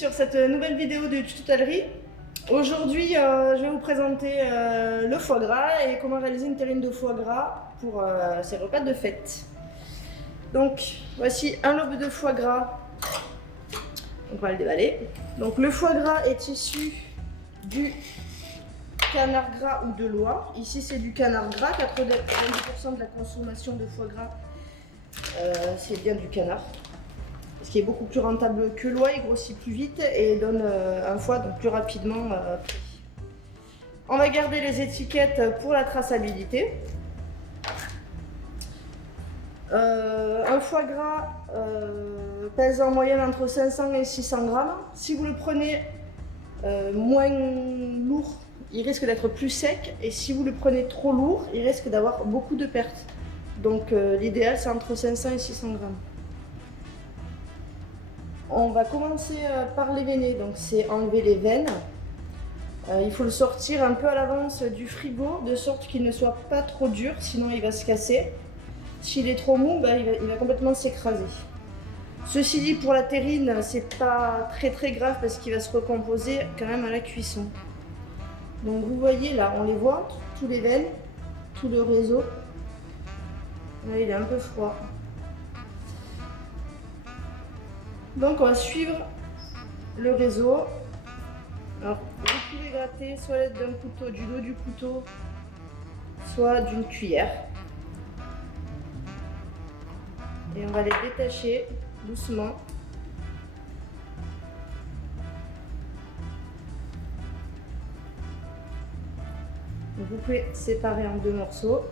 sur cette nouvelle vidéo de tutotellerie. Aujourd'hui, je vais vous présenter le foie gras et comment réaliser une terrine de foie gras pour ces repas de fête. Donc, voici un lobe de foie gras. On va le déballer. Donc, le foie gras est issu du canard gras ou de l'oie. Ici, c'est du canard gras. 90% de la consommation de foie gras, c'est bien du canard. Ce qui est beaucoup plus rentable que l'oie, il grossit plus vite et donne un foie donc plus rapidement pris. On va garder les étiquettes pour la traçabilité. Un foie gras pèse en moyenne entre 500 et 600 grammes. Si vous le prenez moins lourd, il risque d'être plus sec, et si vous le prenez trop lourd, il risque d'avoir beaucoup de pertes. Donc l'idéal, c'est entre 500 et 600 grammes. On va commencer par les veiner, donc c'est enlever les veines. Il faut le sortir un peu à l'avance du frigo, de sorte qu'il ne soit pas trop dur, sinon il va se casser. S'il est trop mou, il va complètement s'écraser. Ceci dit, pour la terrine, c'est pas très grave parce qu'il va se recomposer quand même à la cuisson. Donc vous voyez là, on les voit, tous les veines, tout le réseau. Là, il est un peu froid. Donc on va suivre le réseau. Alors vous pouvez gratter soit l'aide d'un couteau, du dos du couteau, soit d'une cuillère. Et on va les détacher doucement. Donc vous pouvez séparer en deux morceaux.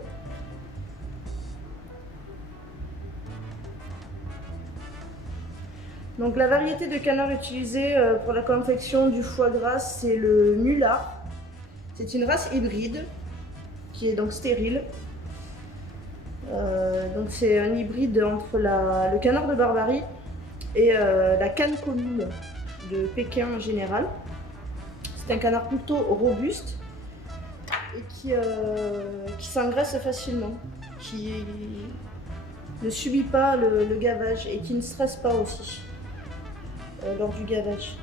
Donc la variété de canard utilisée pour la confection du foie gras, c'est le mulard. C'est une race hybride qui est donc stérile. Donc c'est un hybride entre le canard de Barbarie et la canne commune de Pékin en général. C'est un canard plutôt robuste et qui s'engraisse facilement, qui ne subit pas le gavage et qui ne stresse pas aussi lors du gavage.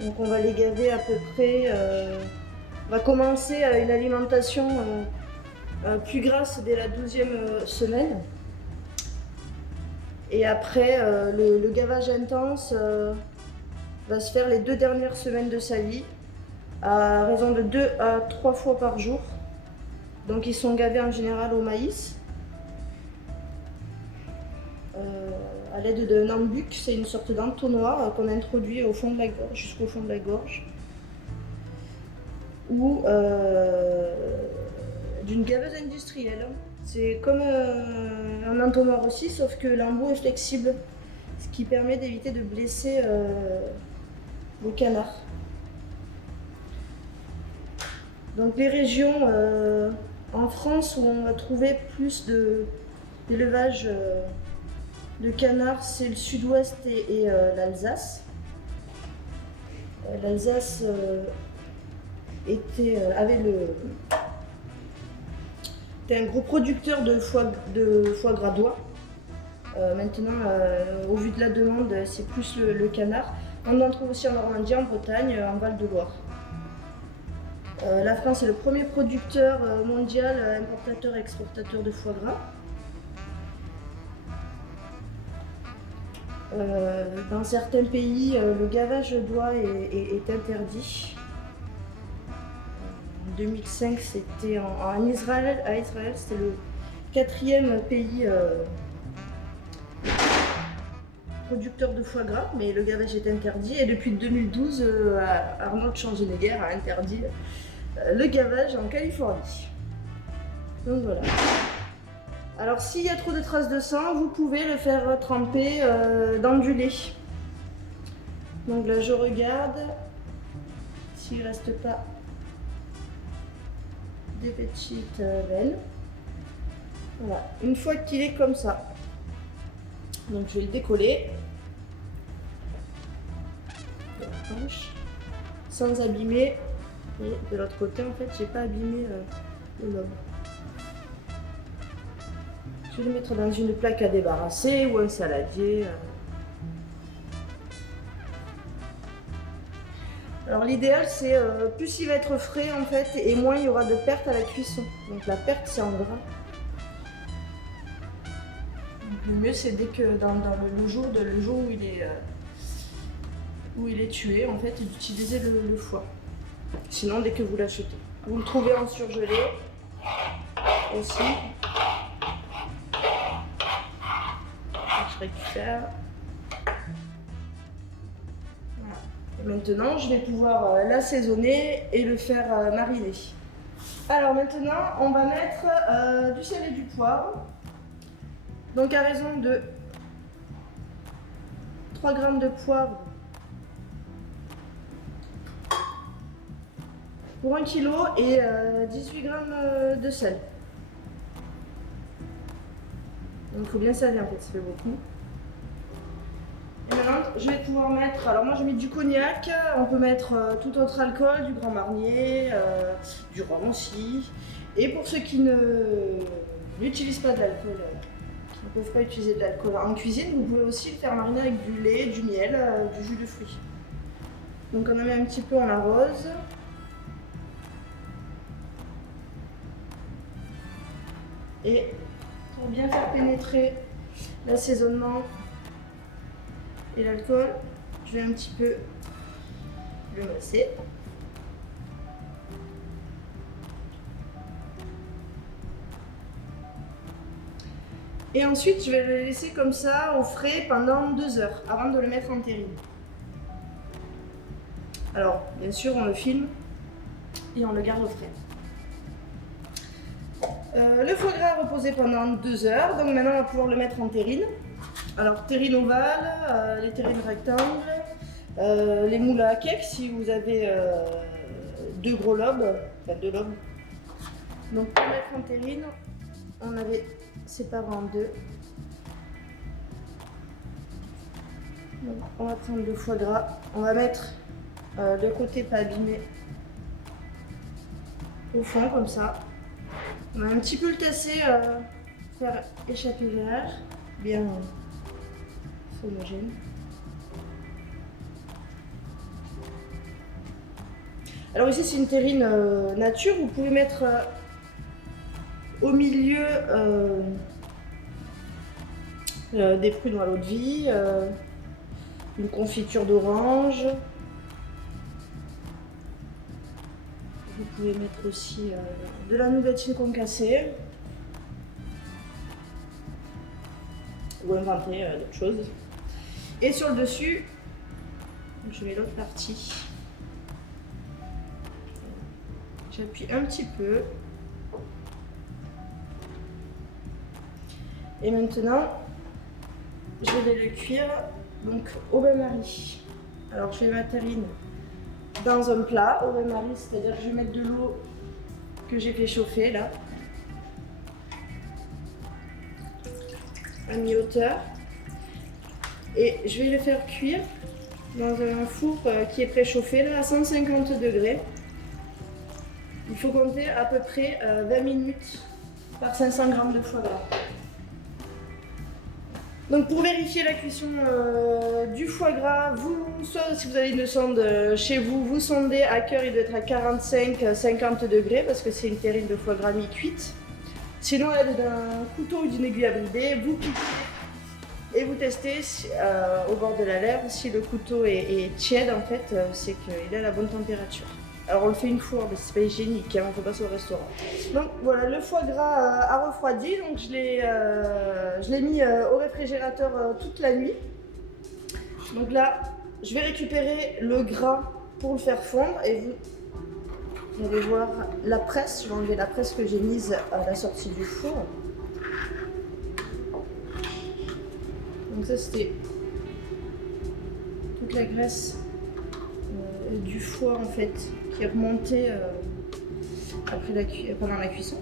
Donc on va les gaver à peu près. On va commencer une alimentation plus grasse dès la 12e semaine. Et après, le gavage intense va se faire les 2 dernières semaines de sa vie, à raison de 2 à 3 fois par jour. Donc ils sont gavés en général au maïs. À l'aide d'un embuc, c'est une sorte d'entonnoir qu'on introduit au fond de la gorge, jusqu'au fond de la gorge. Ou d'une gaveuse industrielle. C'est comme un entonnoir aussi, sauf que l'embout est flexible, ce qui permet d'éviter de blesser le canard. Donc les régions en France où on va trouver plus d'élevage de canards, c'est le sud-ouest et l'Alsace. L'Alsace était un gros producteur de foie gras d'oie. Maintenant, au vu de la demande, c'est plus le canard. On en trouve aussi en Normandie, en Bretagne, en Val-de-Loire. La France est le premier producteur mondial, importateur et exportateur de foie gras. Dans certains pays, le gavage d'oie est interdit. En 2005, c'était en Israël. À Israël, c'était le 4e pays producteur de foie gras, mais le gavage est interdit. Et depuis 2012, Arnold Schwarzenegger a interdit le gavage en Californie. Donc voilà. Alors s'il y a trop de traces de sang, vous pouvez le faire tremper dans du lait. Donc là je regarde s'il ne reste pas des petites veines. Voilà, une fois qu'il est comme ça, donc je vais le décoller de la tranche sans abîmer. Et de l'autre côté, en fait, j'ai pas abîmé le lobe. Je vais le mettre dans une plaque à débarrasser ou un saladier. Alors l'idéal c'est plus il va être frais en fait et moins il y aura de perte à la cuisson. Donc la perte c'est en gras. Donc, le mieux c'est dès que dans le jour où il est tué en fait d'utiliser le foie. Sinon dès que vous l'achetez. Vous le trouvez en surgelé aussi. Je récupère. Voilà. Et maintenant, je vais pouvoir l'assaisonner et le faire mariner. Alors maintenant, on va mettre du sel et du poivre. Donc à raison de 3 grammes de poivre pour 1 kg et 18 grammes de sel. Donc il faut bien saler en fait, ça fait beaucoup. Et maintenant je vais pouvoir mettre, alors moi je mets du cognac, on peut mettre tout autre alcool, du Grand Marnier, du rhum aussi. Et pour ceux qui n'utilisent pas d'alcool, qui ne peuvent pas utiliser de l'alcool en cuisine, vous pouvez aussi le faire mariner avec du lait, du miel, du jus de fruits. Donc on en met un petit peu, on arrose. Et pour bien faire pénétrer l'assaisonnement et l'alcool, je vais un petit peu le masser. Et ensuite, je vais le laisser comme ça au frais pendant 2 heures avant de le mettre en terrine. Alors, bien sûr, on le filme et on le garde au frais. Le foie gras a reposé pendant 2 heures, donc maintenant on va pouvoir le mettre en terrine. Alors terrine ovale, les terrines rectangles, les moules à cake si vous avez 2 gros lobes, enfin 2 lobes. Donc pour mettre en terrine, on avait séparé en 2. Donc, on va prendre le foie gras, on va mettre le côté pas abîmé au fond comme ça. On va un petit peu le tasser, faire échapper l'air, bien homogène. Alors ici c'est une terrine nature, vous pouvez mettre au milieu des prunes à l'eau de vie, une confiture d'orange. Vous pouvez mettre aussi de la nougatine concassée ou inventer d'autres choses. Et sur le dessus, je mets l'autre partie. J'appuie un petit peu. Et maintenant, je vais le cuire donc au bain-marie. Alors je fais ma terrine dans un plat au bain-marie, c'est-à-dire que je vais mettre de l'eau que j'ai fait chauffer là, à mi-hauteur, et je vais le faire cuire dans un four qui est préchauffé là, à 150 degrés. Il faut compter à peu près 20 minutes par 500 g de foie gras. Donc pour vérifier la cuisson du foie gras, soit si vous avez une sonde chez vous, vous sondez à cœur, il doit être à 45-50 degrés parce que c'est une terrine de foie gras mi-cuite. Sinon à l'aide d'un couteau ou d'une aiguille à brider, vous coupez et vous testez au bord de la lèvre. Si le couteau est tiède en fait, c'est qu'il a la bonne température. Alors on le fait une fois, mais c'est pas hygiénique, hein, on peut passer au restaurant. Donc voilà, le foie gras a refroidi, donc je l'ai mis au réfrigérateur toute la nuit. Donc là, je vais récupérer le gras pour le faire fondre et vous allez voir la presse. Je vais enlever la presse que j'ai mise à la sortie du four. Donc ça c'était toute la graisse du foie en fait qui est remontée pendant la cuisson.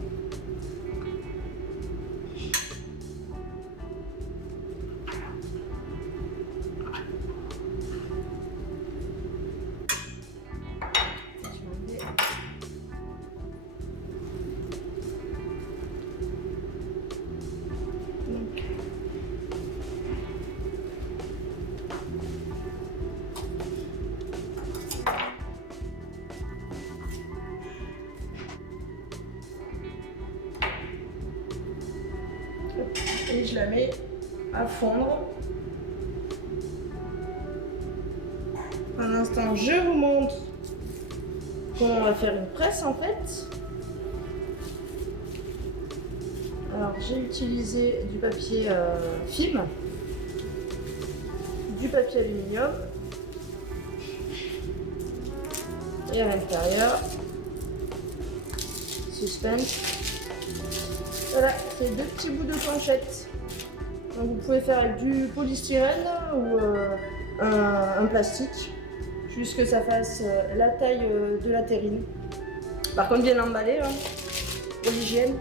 la mets à fondre. Un instant, je vous montre comment on va faire une presse en fait. Alors j'ai utilisé du papier film, du papier aluminium et à l'intérieur, suspense. Voilà, c'est deux petits bouts de planchette. Donc vous pouvez faire avec du polystyrène ou un plastique, juste que ça fasse la taille de la terrine. Par contre bien emballé, hein, pour l'hygiène.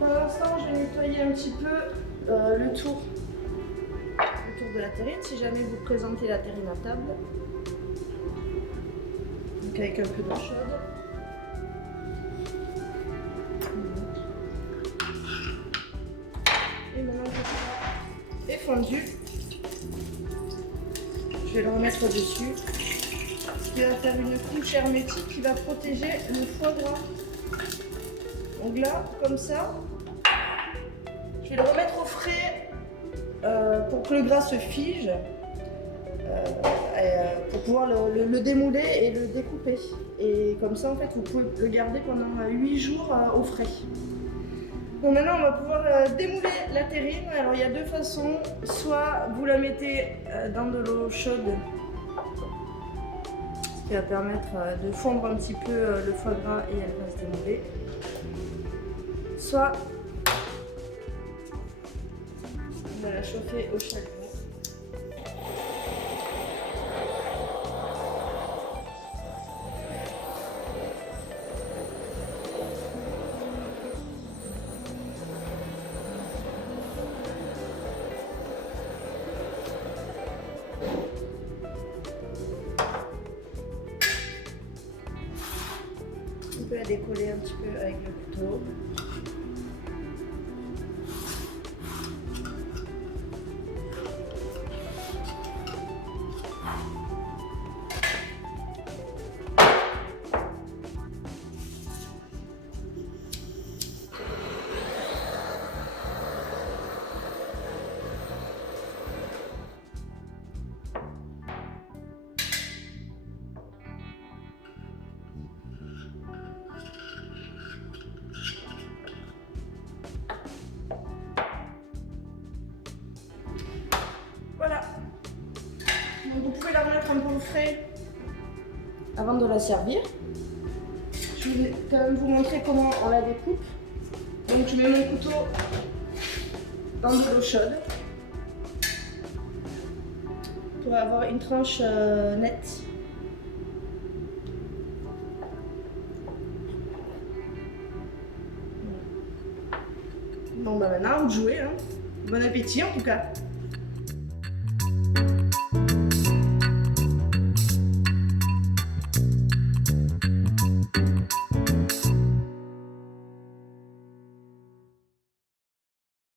Pour l'instant, je vais nettoyer un petit peu le tour de la terrine, si jamais vous présentez la terrine à table. Donc avec un peu d'eau chaude. Et maintenant que tout est fondu, je vais le remettre au-dessus. Ce qui va faire une couche hermétique qui va protéger le foie gras. Donc là, comme ça, je vais le remettre au frais pour que le gras se fige, pour pouvoir le démouler et le découper. Et comme ça, en fait, vous pouvez le garder pendant 8 jours au frais. Donc maintenant, on va pouvoir démouler la terrine. Alors, il y a deux façons. Soit vous la mettez dans de l'eau chaude, ce qui va permettre de fondre un petit peu le foie gras et elle va se démouler. Soit on va la chauffer au chalumeau. On peut la décoller un petit peu avec le couteau. Voilà. Donc vous pouvez la remettre un peu au frais avant de la servir. Je vais quand même vous montrer comment on la découpe. Donc je mets mon couteau dans de l'eau chaude pour avoir une tranche nette. Bon bah maintenant, vous jouez, hein. Bon appétit en tout cas.